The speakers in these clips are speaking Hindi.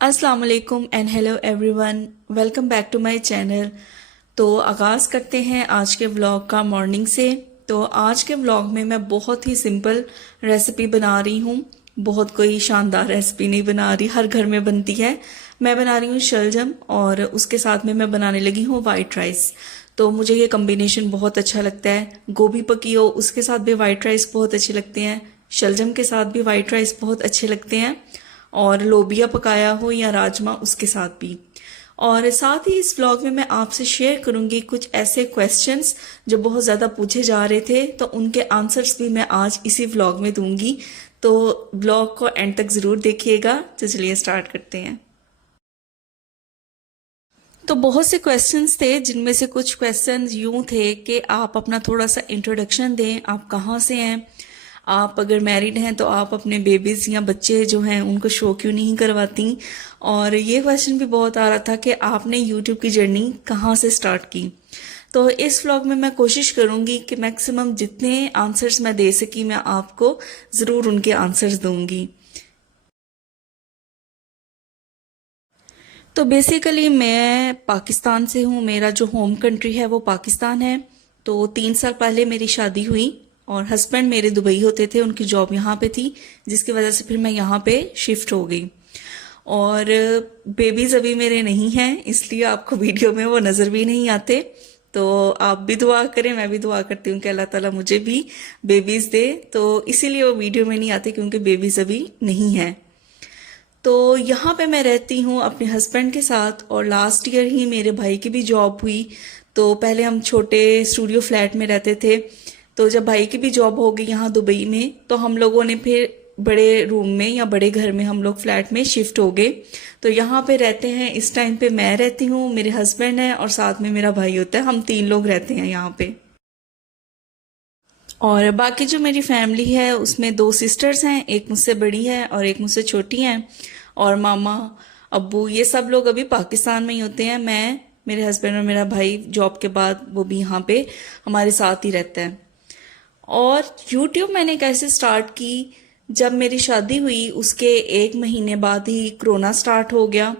अस्सलाम वालेकुम and hello everyone, welcome back to my channel. तो आगाज़ करते हैं आज के व्लॉग का मॉर्निंग से। तो आज के व्लॉग में मैं बहुत ही सिंपल रेसिपी बना रही हूँ। बहुत कोई शानदार रेसिपी नहीं बना रही, हर घर में बनती है। मैं बना रही हूँ शलजम और उसके साथ में मैं बनाने लगी हूँ वाइट राइस। तो मुझे ये कम्बिनेशन बहुत अच्छा लगता है। गोभी पकी हो उसके साथ भी वाइट राइस बहुत अच्छे लगते हैं, शलजम के साथ भी वाइट राइस बहुत अच्छे लगते हैं, और लोबिया पकाया हो या राजमा उसके साथ भी। और साथ ही इस व्लॉग में मैं आपसे शेयर करूंगी कुछ ऐसे क्वेश्चंस जो बहुत ज़्यादा पूछे जा रहे थे, तो उनके आंसर्स भी मैं आज इसी व्लॉग में दूंगी। तो व्लॉग को एंड तक ज़रूर देखिएगा। तो चलिए स्टार्ट करते हैं। तो बहुत से क्वेश्चंस थे, जिनमें से कुछ क्वेश्चंस यूं थे कि आप अपना थोड़ा सा इंट्रोडक्शन दें, आप कहाँ से हैं, आप अगर मैरिड हैं तो आप अपने बेबीज या बच्चे जो हैं उनको शो क्यों नहीं करवाती। और ये क्वेश्चन भी बहुत आ रहा था कि आपने यूट्यूब की जर्नी कहाँ से स्टार्ट की। तो इस व्लॉग में मैं कोशिश करूंगी कि मैक्सिमम जितने आंसर्स मैं दे सकी मैं आपको ज़रूर उनके आंसर्स दूंगी। तो बेसिकली मैं पाकिस्तान से हूँ, मेरा जो होम कंट्री है वो पाकिस्तान है। तो 3 साल पहले मेरी शादी हुई और हस्बैंड मेरे दुबई होते थे, उनकी जॉब यहाँ पे थी, जिसकी वजह से फिर मैं यहाँ पे शिफ्ट हो गई। और बेबीज अभी मेरे नहीं हैं, इसलिए आपको वीडियो में वो नज़र भी नहीं आते। तो आप भी दुआ करें, मैं भी दुआ करती हूँ कि अल्लाह ताला मुझे भी बेबीज दे। तो इसीलिए वो वीडियो में नहीं आते, क्योंकि बेबीज अभी नहीं है। तो यहाँ पे मैं रहती हूँ अपने हस्बैंड के साथ, और लास्ट ईयर ही मेरे भाई की भी जॉब हुई। तो पहले हम छोटे स्टूडियो फ्लैट में रहते थे, तो जब भाई की भी जॉब हो गई यहाँ दुबई में, तो हम लोगों ने फिर बड़े रूम में या बड़े घर में हम लोग फ्लैट में शिफ्ट हो गए। तो यहाँ पे रहते हैं इस टाइम पे मैं रहती हूँ, मेरे हस्बैंड है और साथ में मेरा भाई होता है, हम 3 लोग रहते हैं यहाँ पे। और बाकी जो मेरी फैमिली है उसमें 2 सिस्टर्स हैं, एक मुझसे बड़ी है और एक मुझसे छोटी है। और मामा, अब्बू, ये सब लोग अभी पाकिस्तान में ही होते हैं। मैं, मेरे हस्बैंड और मेरा भाई जॉब के बाद वो भी यहाँ पे हमारे साथ ही रहता है। और यूट्यूब मैंने कैसे स्टार्ट की, जब मेरी शादी हुई उसके 1 महीने बाद ही कोरोना स्टार्ट हो गया।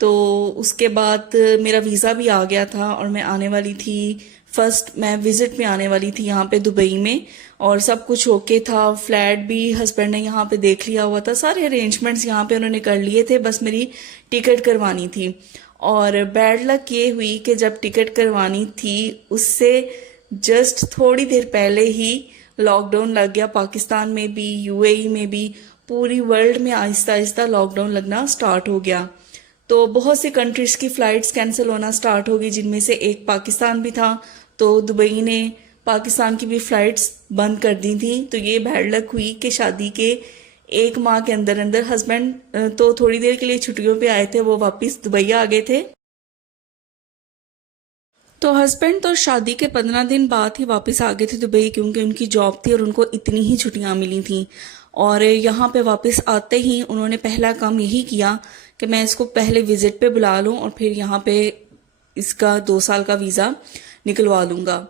तो उसके बाद मेरा वीज़ा भी आ गया था और मैं आने वाली थी, फर्स्ट मैं विजिट में आने वाली थी यहाँ पे दुबई में। और सब कुछ ओके था, फ्लैट भी हस्बैंड ने यहाँ पे देख लिया हुआ था, सारे अरेंजमेंट्स यहाँ पे उन्होंने कर लिए थे, बस मेरी टिकट करवानी थी। और बैड लक ये हुई कि जब टिकट करवानी थी उससे जस्ट थोड़ी देर पहले ही लॉकडाउन लग गया, पाकिस्तान में भी, यूएई में भी, पूरी वर्ल्ड में आहिस्ता आहिस्ता लॉकडाउन लगना स्टार्ट हो गया। तो बहुत सी कंट्रीज की फ्लाइट्स कैंसिल होना स्टार्ट हो गई, जिनमें से एक पाकिस्तान भी था। तो दुबई ने पाकिस्तान की भी फ्लाइट्स बंद कर दी थी। तो ये बैड लक हुई कि शादी के 1 माह के अंदर अंदर हस्बैंड तो थोड़ी देर के लिए छुट्टियों पे आए थे, वो वापस दुबई आ गए थे। तो हस्बैंड तो शादी के 15 दिन बाद ही वापस आ गए थे दुबई, क्योंकि उनकी जॉब थी और उनको इतनी ही छुट्टियां मिली थी। और यहाँ पे वापस आते ही उन्होंने पहला काम यही किया कि मैं इसको पहले विजिट पे बुला लूं और फिर यहाँ पे इसका 2 साल का वीज़ा निकलवा लूंगा।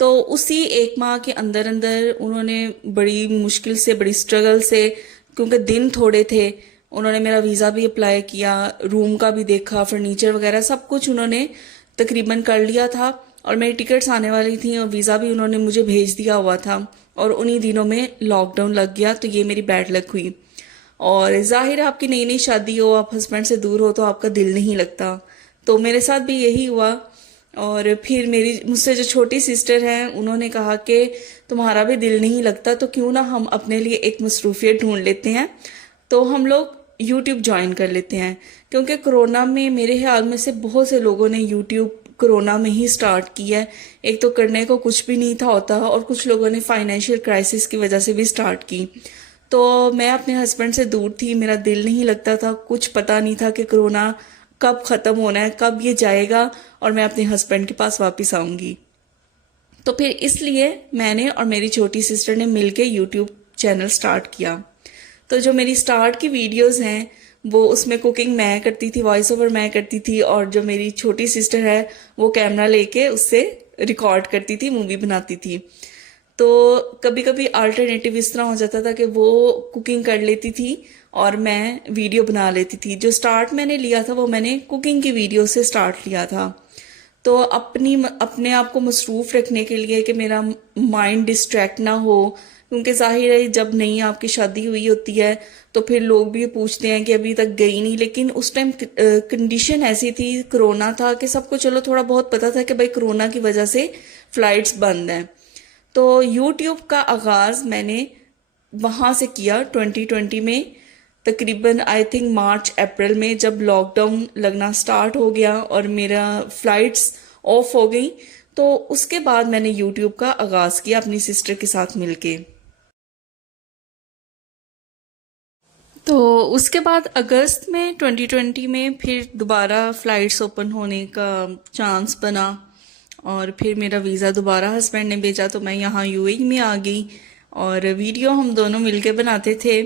तो उसी 1 माह के अंदर अंदर उन्होंने बड़ी मुश्किल से, बड़ी स्ट्रगल से, क्योंकि दिन थोड़े थे, उन्होंने मेरा वीज़ा भी अप्लाई किया, रूम का भी देखा, फर्नीचर वगैरह सब कुछ उन्होंने तकरीबन कर लिया था। और मेरी टिकट्स आने वाली थी और वीज़ा भी उन्होंने मुझे भेज दिया हुआ था। और उन्हीं दिनों में लॉकडाउन लग गया, तो ये मेरी बैड लक हुई। और जाहिर है, आपकी नई नई शादी हो, आप हस्बैंड से दूर हो, तो आपका दिल नहीं लगता। तो मेरे साथ भी यही हुआ। और फिर मेरी मुझसे जो छोटी सिस्टर हैं उन्होंने कहा कि तुम्हारा भी दिल नहीं लगता, तो क्यों ना हम अपने लिए एक मसरूफियत ढूंढ लेते हैं। तो हम लोग यूट्यूब ज्वाइन कर लेते हैं, क्योंकि कोरोना में मेरे ख्याल में से बहुत से लोगों ने यूट्यूब कोरोना में ही स्टार्ट किया है। एक तो करने को कुछ भी नहीं था होता, और कुछ लोगों ने फाइनेंशियल क्राइसिस की वजह से भी स्टार्ट की। तो मैं अपने हस्बैंड से दूर थी, मेरा दिल नहीं लगता था, कुछ पता नहीं था कि कोरोना कब ख़त्म होना है, कब ये जाएगा और मैं अपने हस्बैंड के पास वापस आऊँगी। तो फिर इसलिए मैंने और मेरी छोटी सिस्टर ने मिलके यूट्यूब चैनल स्टार्ट किया। तो जो मेरी स्टार्ट की वीडियोस हैं वो, उसमें कुकिंग मैं करती थी, वॉइस ओवर मैं करती थी, और जो मेरी छोटी सिस्टर है वो कैमरा लेके उससे रिकॉर्ड करती थी, मूवी बनाती थी। तो कभी कभी अल्टरनेटिव इस तरह हो जाता था कि वो कुकिंग कर लेती थी और मैं वीडियो बना लेती थी। जो स्टार्ट मैंने लिया था वो मैंने कुकिंग की वीडियो से स्टार्ट लिया था। तो अपने आप को मसरूफ़ रखने के लिए कि मेरा माइंड डिस्ट्रैक्ट ना हो, क्योंकि जाहिर है जब नई आपकी शादी हुई होती है तो फिर लोग भी पूछते हैं कि अभी तक गई नहीं। लेकिन उस टाइम कंडीशन ऐसी थी, कोरोना था, कि सबको चलो थोड़ा बहुत पता था कि भाई कोरोना की वजह से फ्लाइट्स बंद हैं। तो यूट्यूब का आगाज़ मैंने वहाँ से किया 2020 में, तकरीबन आई थिंक मार्च अप्रैल में, जब लॉकडाउन लगना स्टार्ट हो गया और मेरा फ्लाइट्स ऑफ हो गई। तो उसके बाद मैंने यूट्यूब का आगाज़ किया अपनी सिस्टर के साथ मिलके। तो उसके बाद अगस्त में 2020 में फिर दोबारा फ़्लाइट्स ओपन होने का चांस बना, और फिर मेरा वीज़ा दोबारा हस्बैंड ने भेजा तो मैं यहाँ यूएई में आ गई, और वीडियो हम दोनों मिलके बनाते थे।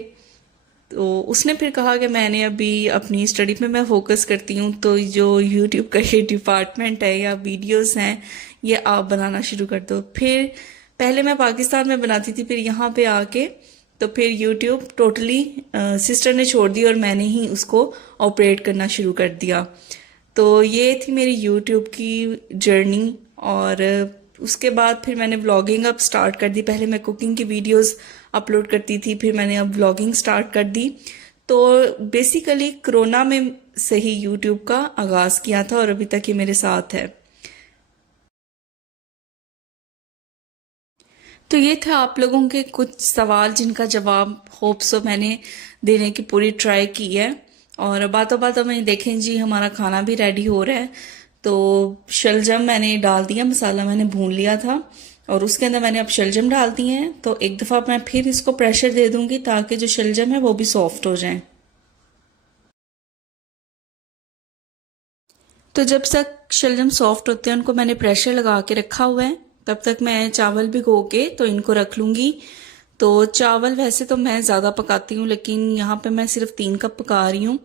तो उसने फिर कहा कि मैंने अभी अपनी स्टडी पे मैं फोकस करती हूँ, तो जो यूट्यूब का ये डिपार्टमेंट है या वीडियोस हैं ये आप बनाना शुरू कर दो। फिर पहले मैं पाकिस्तान में बनाती थी, फिर यहाँ पे आके तो फिर यूट्यूब टोटली सिस्टर ने छोड़ दी और मैंने ही उसको ऑपरेट करना शुरू कर दिया। तो ये थी मेरी यूट्यूब की जर्नी। और उसके बाद फिर मैंने व्लॉगिंग अब स्टार्ट कर दी। पहले मैं कुकिंग की वीडियोस अपलोड करती थी, फिर मैंने अब व्लॉगिंग स्टार्ट कर दी। तो बेसिकली कोरोना में से ही यूट्यूब का आगाज़ किया था और अभी तक ये मेरे साथ है। तो ये था आप लोगों के कुछ सवाल जिनका जवाब होप सो मैंने देने की पूरी ट्राई की है। और बातों बातों में देखें जी, हमारा खाना भी रेडी हो रहा है। तो शलजम मैंने डाल दिया, मसाला मैंने भून लिया था और उसके अंदर मैंने अब शलजम डाल दिए हैं। तो एक दफ़ा मैं फिर इसको प्रेशर दे दूंगी ताकि जो शलजम है वो भी सॉफ्ट हो जाए। तो जब तक शलजम सॉफ्ट होते हैं उनको मैंने प्रेशर लगा के रखा हुआ है, तब तक मैं चावल भिगो के तो इनको रख लूँगी। तो चावल वैसे तो मैं ज़्यादा पकाती हूँ, लेकिन यहाँ पे मैं सिर्फ 3 कप पका रही हूँ।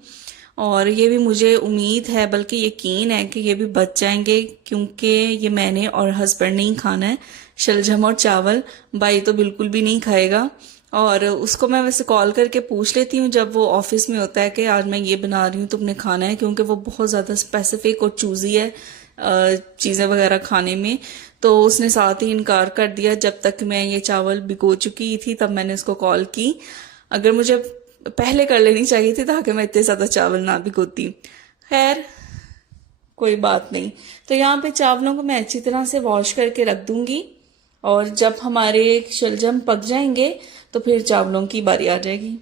और ये भी मुझे उम्मीद है, बल्कि यकीन है कि ये भी बच जाएंगे, क्योंकि ये मैंने और हस्बैंड ने ही खाना है शलजम और चावल। भाई तो बिल्कुल भी नहीं खाएगा। और उसको मैं वैसे कॉल करके पूछ लेती हूँ जब वो ऑफिस में होता है कि आज मैं ये बना रही हूँ तुमने खाना है, क्योंकि वो बहुत ज़्यादा स्पेसिफिक और चूजी है चीज़ें वगैरह खाने में। तो उसने साथ ही इनकार कर दिया। जब तक मैं ये चावल भिगो चुकी थी तब मैंने उसको कॉल की। अगर मुझे पहले कर लेनी चाहिए थी ताकि मैं इतने ज़्यादा चावल ना भिगोती। खैर कोई बात नहीं। तो यहाँ पे चावलों को मैं अच्छी तरह से वॉश करके रख दूंगी, और जब हमारे शलजम पक जाएंगे तो फिर चावलों की बारी आ जाएगी।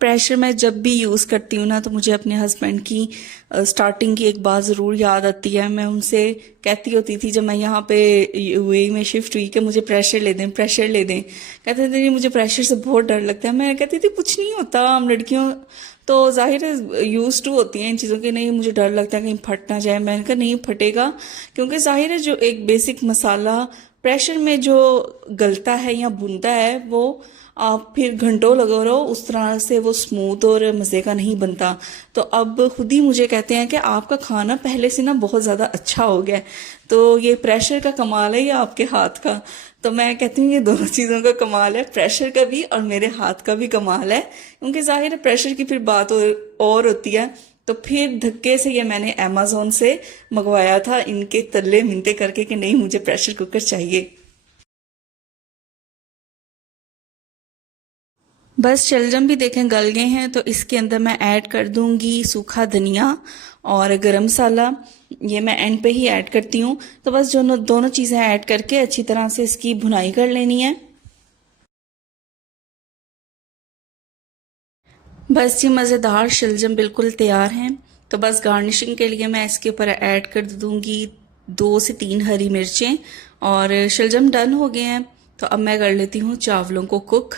प्रेशर मैं जब भी यूज़ करती हूँ ना, तो मुझे अपने हस्बैंड की स्टार्टिंग की एक बात ज़रूर याद आती है। मैं उनसे कहती होती थी जब मैं यहाँ पे यूएई में शिफ्ट हुई कि मुझे प्रेशर ले दें, प्रेशर ले दें। कहते थे नहीं, मुझे प्रेशर से बहुत डर लगता है। मैं कहती थी कुछ नहीं होता, हम लड़कियों तो जाहिर है यूज टू होती हैं इन चीज़ों की। नहीं, मुझे डर लगता है कहीं फट ना जाए। मैंने कहा नहीं फटेगा, क्योंकि जाहिर है जो एक बेसिक मसाला प्रेशर में जो गलता है या भुनता है, वो आप फिर घंटों लगा रहो उस तरह से वो स्मूथ और मज़े का नहीं बनता। तो अब खुद ही मुझे कहते हैं कि आपका खाना पहले से ना बहुत ज़्यादा अच्छा हो गया है। तो ये प्रेशर का कमाल है या आपके हाथ का? तो मैं कहती हूँ ये दोनों चीज़ों का कमाल है, प्रेशर का भी और मेरे हाथ का भी कमाल है। क्योंकि जाहिर है प्रेशर की फिर बात और होती है। तो फिर धक्के से ये मैंने अमेज़ोन से मंगवाया था, इनके तल्ले मिनते करके कि नहीं मुझे प्रेशर कुकर चाहिए। बस शलजम भी देखें गल गए हैं, तो इसके अंदर मैं ऐड कर दूंगी सूखा धनिया और गरम मसाला। ये मैं एंड पे ही ऐड करती हूँ। तो बस दोनों दोनों चीज़ें ऐड करके अच्छी तरह से इसकी भुनाई कर लेनी है। बस ये मज़ेदार शलजम बिल्कुल तैयार हैं। तो बस गार्निशिंग के लिए मैं इसके ऊपर ऐड कर दूंगी 2 से 3 हरी मिर्चें। और शलजम डन हो गए हैं। तो अब मैं कर लेती हूँ चावलों को कुक।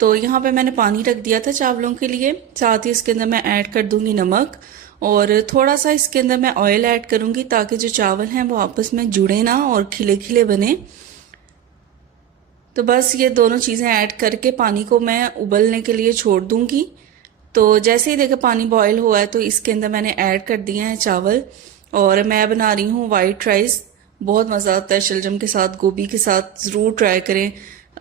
तो यहाँ पे मैंने पानी रख दिया था चावलों के लिए, साथ ही इसके अंदर मैं ऐड कर दूंगी नमक, और थोड़ा सा इसके अंदर मैं ऑयल ऐड करूंगी ताकि जो चावल हैं वो आपस में जुड़े ना और खिले खिले बने। तो बस ये दोनों चीज़ें ऐड करके पानी को मैं उबलने के लिए छोड़ दूंगी। तो जैसे ही देखे पानी बॉयल हुआ है तो इसके अंदर मैंने ऐड कर दिए हैं चावल। और मैं बना रही हूँ वाइट राइस, बहुत मज़ा आता है शलजम के साथ, गोभी के साथ ज़रूर ट्राई करें।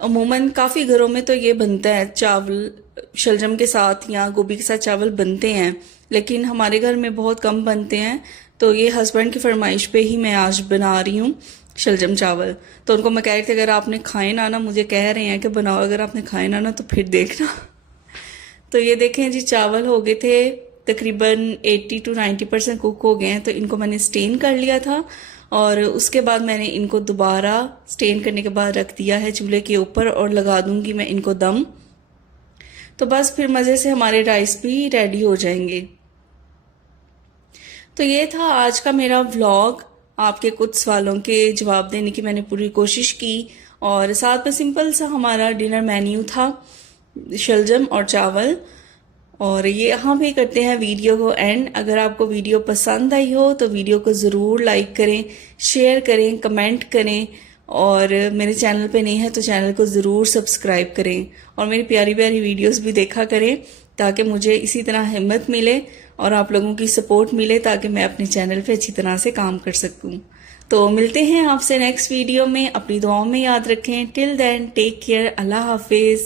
अमूमन काफ़ी घरों में तो ये बनता है, चावल शलजम के साथ या गोभी के साथ चावल बनते हैं, लेकिन हमारे घर में बहुत कम बनते हैं। तो ये हस्बैंड की फरमाइश पे ही मैं आज बना रही हूँ शलजम चावल। तो उनको मैं कह रही थी अगर आपने खाए ना, मुझे कह रहे हैं कि बनाओ, अगर आपने खाए ना तो फिर देखना। तो ये देखें जी, चावल हो गए थे तकरीबन 80 to 90% कुक हो गए हैं। तो इनको मैंने स्टेन कर लिया था और उसके बाद मैंने इनको दोबारा स्टेन करने के बाद रख दिया है चूल्हे के ऊपर और लगा दूंगी मैं इनको दम। तो बस फिर मज़े से हमारे राइस भी रेडी हो जाएंगे। तो ये था आज का मेरा व्लॉग। आपके कुछ सवालों के जवाब देने की मैंने पूरी कोशिश की और साथ में सिंपल सा हमारा डिनर मेन्यू था, शलजम और चावल। और ये यहाँ पे करते हैं वीडियो को एंड। अगर आपको वीडियो पसंद आई हो तो वीडियो को ज़रूर लाइक करें, शेयर करें, कमेंट करें और मेरे चैनल पे नहीं है तो चैनल को ज़रूर सब्सक्राइब करें और मेरी प्यारी प्यारी वीडियोस भी देखा करें ताकि मुझे इसी तरह हिम्मत मिले और आप लोगों की सपोर्ट मिले ताकि मैं अपने चैनल पे अच्छी तरह से काम कर सकूं। तो मिलते हैं आपसे नेक्स्ट वीडियो में। अपनी दुआओं में याद रखें। Till then take care. अल्लाह हाफिज़।